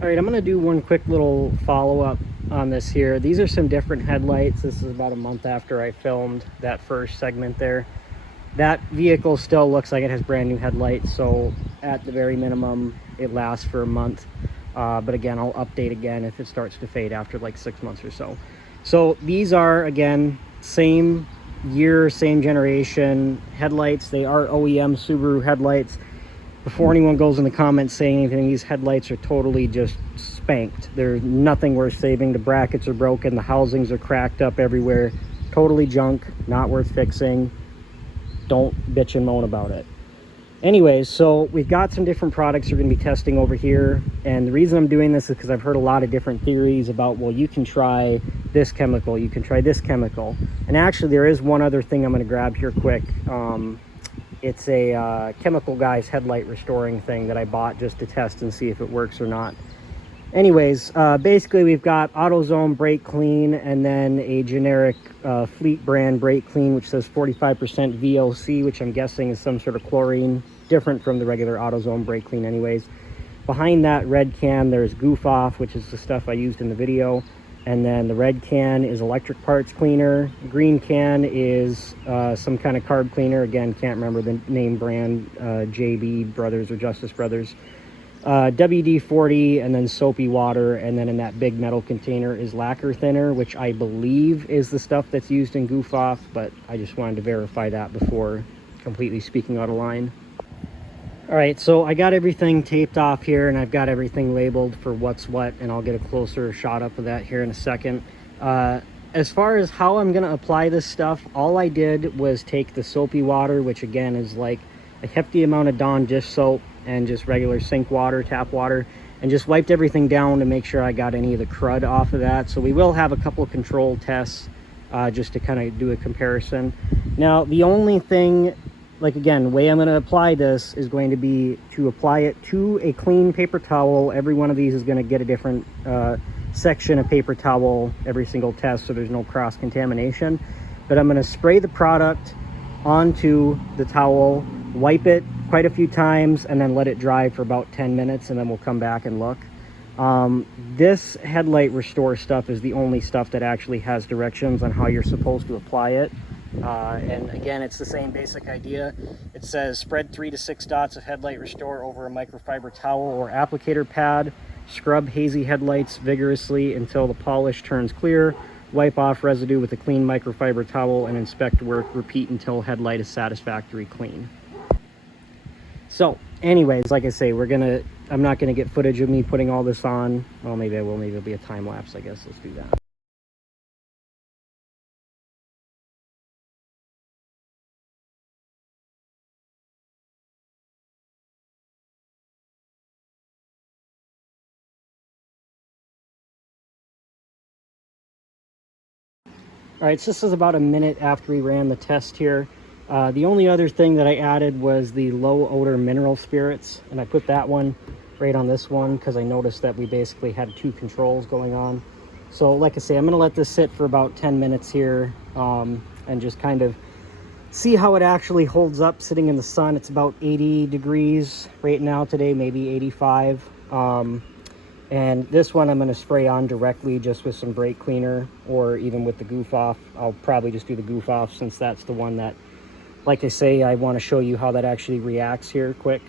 All right, I'm going to do one quick little follow-up on this here. These are some different headlights. This is about a month after I filmed that first segment there. That vehicle still looks like it has brand new headlights, so at the very minimum, it lasts for a month. But again, I'll update again if it starts to fade after like 6 months or so. So these are, again, same year, same generation headlights. They are OEM Subaru headlights. Before anyone goes in the comments saying anything, these headlights are totally just spanked. There's nothing worth saving. The brackets are broken, the housings are cracked up everywhere. Totally junk, not worth fixing. Don't bitch and moan about it. Anyways, so we've got some different products we're going to be testing over here, and the reason I'm doing this is because I've heard a lot of different theories about, well, you can try this chemical, you can try this chemical, and actually there is one other thing I'm going to grab here quick. It's a Chemical Guys headlight restoring thing that I bought just to test and see if it works or not. Anyways, basically we've got AutoZone Brake Clean and then a generic Fleet brand Brake Clean, which says 45% VOC, which I'm guessing is some sort of chlorine, different from the regular AutoZone Brake Clean anyways. Behind that red can, there's Goof Off, which is the stuff I used in the video. And then the red can is electric parts cleaner. Green can is some kind of carb cleaner. Again, can't remember the name brand, JB Brothers or Justice Brothers. WD-40, and then soapy water. And then in that big metal container is lacquer thinner, which I believe is the stuff that's used in Goof Off, but I just wanted to verify that before completely speaking out of line. All right, so I got everything taped off here, and I've got everything labeled for what's what, and I'll get a closer shot up of that here in a second. As far as how I'm gonna apply this stuff, all I did was take the soapy water, which again is like a hefty amount of Dawn dish soap and just regular sink water, tap water, and just wiped everything down to make sure I got any of the crud off of that. So we will have a couple of control tests just to kind of do a comparison. Now, the only thing, like again, the way I'm going to apply this is going to be to apply it to a clean paper towel. Every one of these is going to get a different section of paper towel every single test, so there's no cross-contamination. But I'm going to spray the product onto the towel, wipe it quite a few times, and then let it dry for about 10 minutes, and then we'll come back and look. This headlight restore stuff is the only stuff that actually has directions on how you're supposed to apply it. And again, it's the same basic idea. It says spread 3 to 6 dots of Headlight Restore over a microfiber towel or applicator pad. Scrub hazy headlights vigorously until the polish turns clear. Wipe off residue with a clean microfiber towel and inspect work. Repeat until headlight is satisfactorily clean. So anyways, like I say, I'm not gonna get footage of me putting all this on. Well, maybe I will. Maybe it'll be a time lapse, I guess. Let's do that. All right, so this is about a minute after we ran the test here. The only other thing that I added was the low odor mineral spirits, and I put that one right on this one because I noticed that we basically had 2 controls going on. So like I say, I'm gonna let this sit for about 10 minutes here and just kind of see how it actually holds up sitting in the sun. It's about 80 degrees right now today, maybe 85. And this one I'm going to spray on directly just with some brake cleaner or even with the Goof Off. I'll probably just do the Goof Off since that's the one that, like I say, I want to show you how that actually reacts here quick.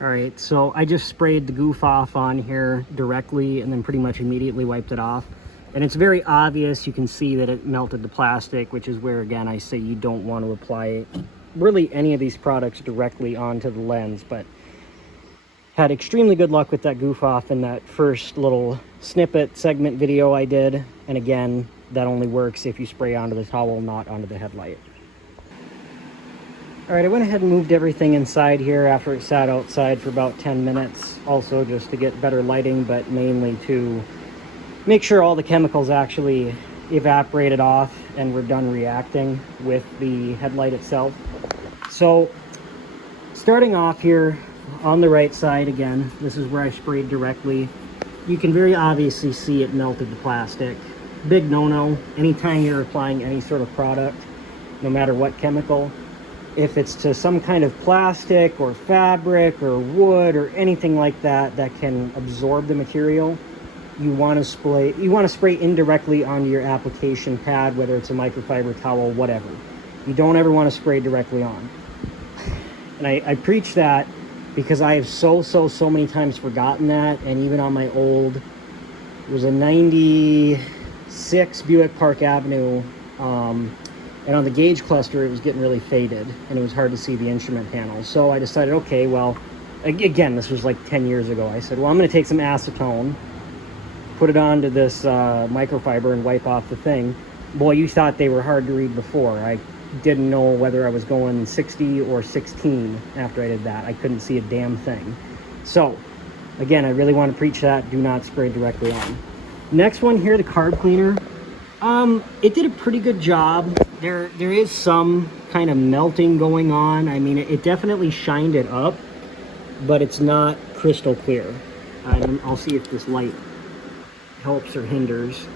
All right, so I just sprayed the Goof Off on here directly and then pretty much immediately wiped it off. And it's very obvious, you can see that it melted the plastic, which is where, again, I say you don't want to apply really any of these products directly onto the lens, but had extremely good luck with that Goof Off in that first little snippet segment video I did. And again, that only works if you spray onto the towel, not onto the headlight. All right, I went ahead and moved everything inside here after it sat outside for about 10 minutes. Also just to get better lighting, but mainly to make sure all the chemicals actually evaporated off and were done reacting with the headlight itself. So starting off here, on the right side, again, this is where I sprayed directly. You can very obviously see it melted the plastic. Big no-no. Anytime you're applying any sort of product, no matter what chemical, if it's to some kind of plastic or fabric or wood or anything like that that can absorb the material, you want to spray indirectly onto your application pad, whether it's a microfiber towel, whatever. You don't ever want to spray directly on. And I preach that because I have so many times forgotten that. And even on my old, it was a 96 Buick Park Avenue, and on the gauge cluster it was getting really faded and it was hard to see the instrument panel. So I decided, okay, well, again, this was like 10 years ago. I said, well, I'm going to take some acetone, put it onto this microfiber and wipe off the thing. Boy, you thought they were hard to read before. I didn't know whether I was going 60 or 16 after I did that. I couldn't see a damn thing. So again, I really want to preach that. Do not spray directly on. Next one here, the carb cleaner. It did a pretty good job. There is some kind of melting going on. I mean, it definitely shined it up, but it's not crystal clear. I'll see if this light helps or hinders.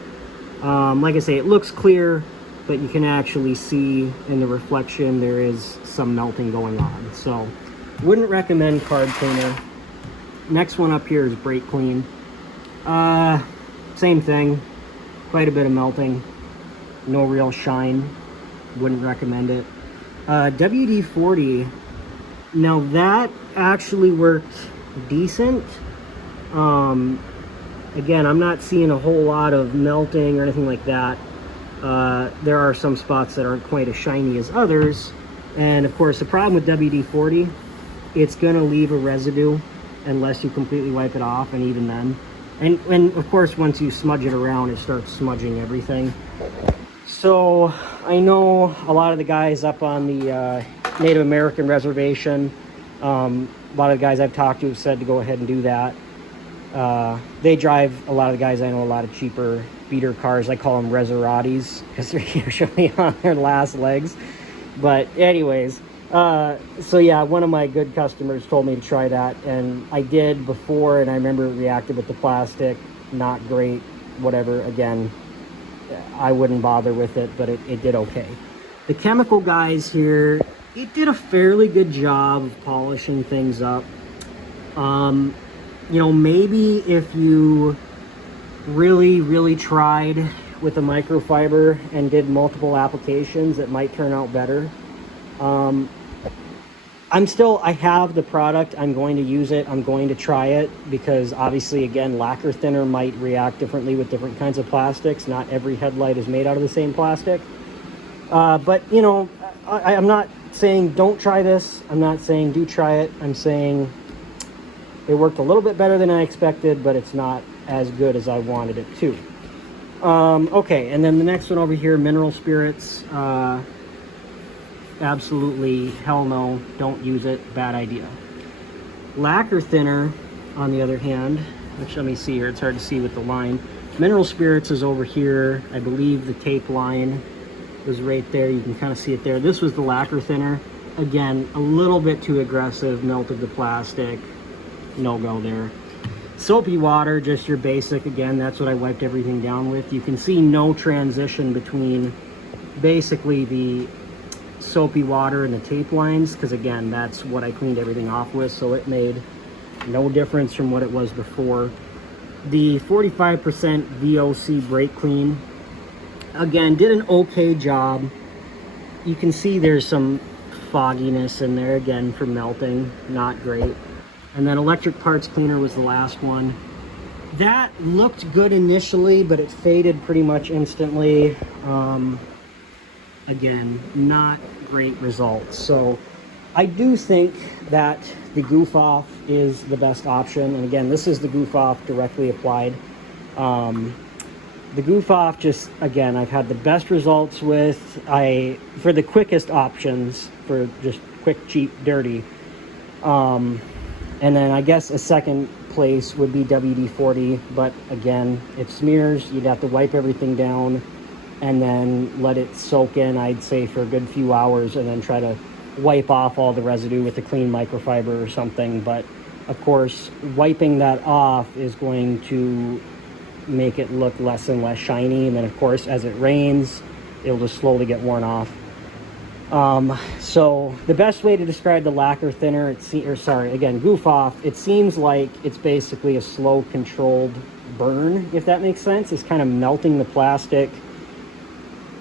Like I say, it looks clear, but you can actually see in the reflection there is some melting going on. So wouldn't recommend carb cleaner. Next one up here is brake clean. Same thing, quite a bit of melting, no real shine. Wouldn't recommend it. WD-40, now that actually worked decent. Again, I'm not seeing a whole lot of melting or anything like that. There are some spots that aren't quite as shiny as others. And of course, the problem with WD-40, it's going to leave a residue unless you completely wipe it off, and even then. And of course, once you smudge it around, it starts smudging everything. So I know a lot of the guys up on the Native American reservation, a lot of the guys I've talked to have said to go ahead and do that. They drive, a lot of the guys I know, a lot of cheaper beater cars. I call them Reseratis because they're usually on their last legs. But anyways, so yeah, one of my good customers told me to try that, and I did before, and I remember it reacted with the plastic. Not great, whatever. Again, I wouldn't bother with it, but it did okay. The chemical guys here, it did a fairly good job of polishing things up. You know, maybe if you really tried with a microfiber and did multiple applications, it might turn out better. I have the product. I'm going to use it. I'm going to try it because obviously, again, lacquer thinner might react differently with different kinds of plastics. Not every headlight is made out of the same plastic. But, you know, I'm not saying don't try this. I'm not saying do try it. I'm saying it worked a little bit better than I expected, but it's not as good as I wanted it to. Okay, and then the next one over here, mineral spirits. Absolutely, hell no, don't use it, bad idea. Lacquer thinner, on the other hand, which let me see here, it's hard to see with the line. Mineral spirits is over here. I believe the tape line was right there. You can kind of see it there. This was the lacquer thinner. Again, a little bit too aggressive, melted the plastic. No go there. Soapy water, just your basic. Again, that's what I wiped everything down with. You can see no transition between basically the soapy water and the tape lines, because again, that's what I cleaned everything off with, so it made no difference from what it was before. The 45% VOC brake clean, again, did an okay job. You can see there's some fogginess in there, again, for melting, not great. And then electric parts cleaner was the last one. That looked good initially, but it faded pretty much instantly. Again, not great results. So I do think that the goof off is the best option. And again, this is the goof off directly applied. The goof off, just again, I've had the best results with. For the quickest options, for just quick, cheap, dirty. And then I guess a second place would be WD-40, but again, it smears. You'd have to wipe everything down and then let it soak in, I'd say, for a good few hours, and then try to wipe off all the residue with a clean microfiber or something. But of course, wiping that off is going to make it look less and less shiny, and then of course, as it rains, it'll just slowly get worn off. So the best way to describe the lacquer thinner, goof off, it seems like it's basically a slow controlled burn, if that makes sense. It's kind of melting the plastic,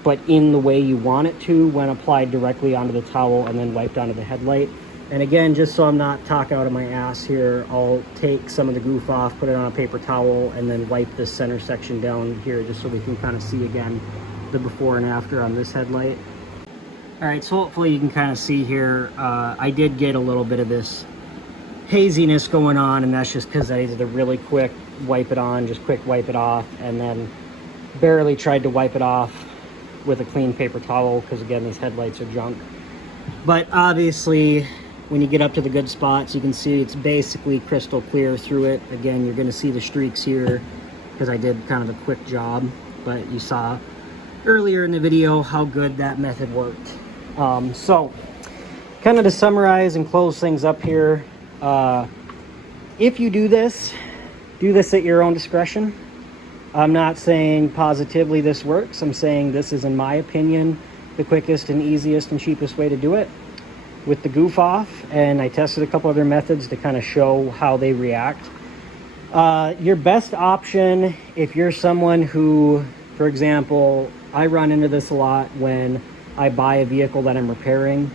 but in the way you want it to when applied directly onto the towel and then wiped onto the headlight. And again, just so I'm not talking out of my ass here, I'll take some of the goof off, put it on a paper towel, and then wipe this center section down here just so we can kind of see again the before and after on this headlight. All right, so hopefully you can kind of see here, I did get a little bit of this haziness going on, and that's just because I did a really quick wipe it on, just quick wipe it off, and then barely tried to wipe it off with a clean paper towel because again, these headlights are junk. But obviously, when you get up to the good spots, you can see it's basically crystal clear through it. Again, you're going to see the streaks here because I did kind of a quick job, but you saw earlier in the video how good that method worked. So kind of to summarize and close things up here, if you do this at your own discretion. I'm not saying positively this works. I'm saying this is, in my opinion, the quickest and easiest and cheapest way to do it with the goof off. And I tested a couple other methods to kind of show how they react. Your best option, if you're someone who, for example, I run into this a lot when I buy a vehicle that I'm repairing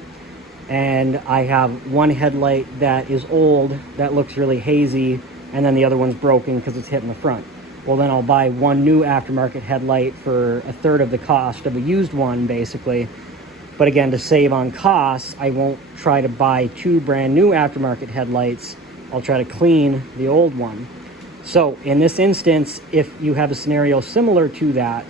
and I have one headlight that is old that looks really hazy, and then the other one's broken because it's hitting the front. Well, then I'll buy one new aftermarket headlight for a third of the cost of a used one, basically. But again, to save on costs, I won't try to buy two brand new aftermarket headlights. I'll try to clean the old one. So in this instance, if you have a scenario similar to that,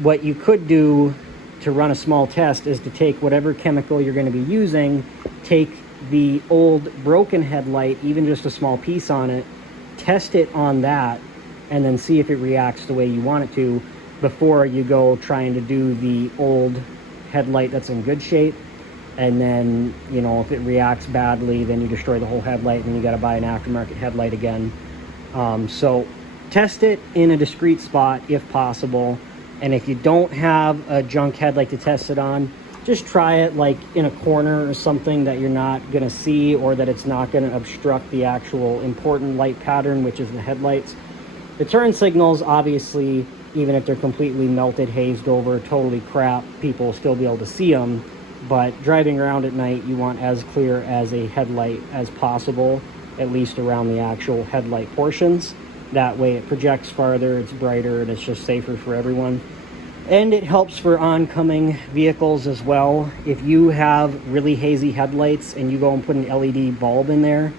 what you could do to run a small test is to take whatever chemical you're going to be using, take the old broken headlight, even just a small piece on it, test it on that, and then see if it reacts the way you want it to before you go trying to do the old headlight that's in good shape. And then, you know, if it reacts badly, then you destroy the whole headlight and you got to buy an aftermarket headlight again. So test it in a discrete spot if possible. And if you don't have a junk headlight to test it on, just try it like in a corner or something that you're not going to see, or that it's not going to obstruct the actual important light pattern, which is the headlights. The turn signals, obviously, even if they're completely melted, hazed over, totally crap, people will still be able to see them. But driving around at night, you want as clear as a headlight as possible, at least around the actual headlight portions. That way it projects farther, it's brighter, and it's just safer for everyone. And it helps for oncoming vehicles as well. If you have really hazy headlights and you go and put an LED bulb in there,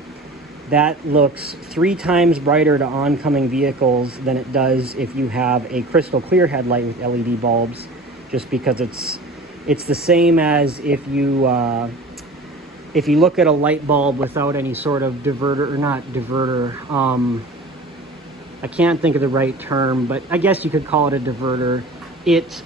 that looks 3 times brighter to oncoming vehicles than it does if you have a crystal clear headlight with LED bulbs, just because it's the same as if you look at a light bulb without any sort of diverter, or not diverter, I can't think of the right term, but I guess you could call it a diverter. It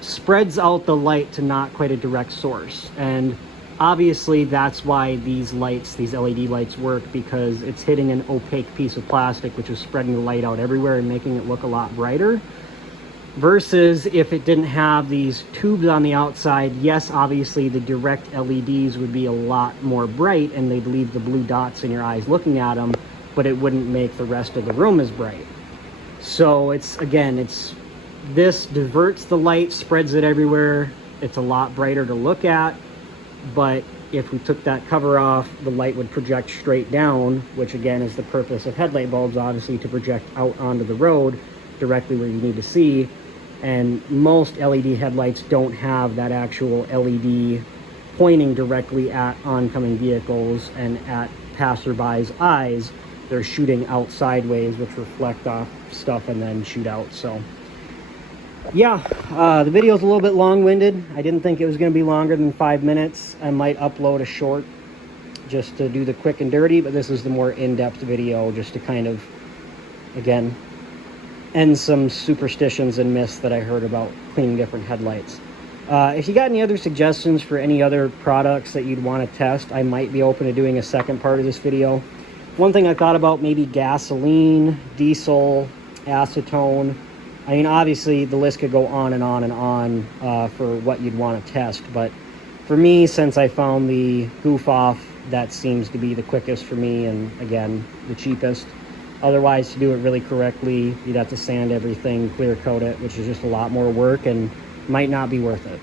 spreads out the light to not quite a direct source. And obviously that's why these lights, these LED lights work, because it's hitting an opaque piece of plastic, which is spreading the light out everywhere and making it look a lot brighter. Versus if it didn't have these tubes on the outside, yes, obviously the direct LEDs would be a lot more bright and they'd leave the blue dots in your eyes looking at them, but it wouldn't make the rest of the room as bright. So this diverts the light, spreads it everywhere. It's a lot brighter to look at, but if we took that cover off, the light would project straight down, which again is the purpose of headlight bulbs, obviously, to project out onto the road directly where you need to see. And most LED headlights don't have that actual LED pointing directly at oncoming vehicles and at passerbys' eyes. They're shooting out sideways, which reflect off stuff and then shoot out. So yeah, the video is a little bit long-winded. I didn't think it was going to be longer than 5 minutes. I might upload a short just to do the quick and dirty, but this is the more in-depth video just to kind of, again, end some superstitions and myths that I heard about cleaning different headlights. If you got any other suggestions for any other products that you'd want to test, I might be open to doing a second part of this video. One thing I thought about, maybe gasoline, diesel, acetone. I mean, obviously the list could go on and on and on for what you'd want to test, but For me, since I found the goof off, that seems to be the quickest for me, and again, the cheapest. Otherwise, to do it really correctly, you'd have to sand everything, clear coat it, which is just a lot more work and might not be worth it.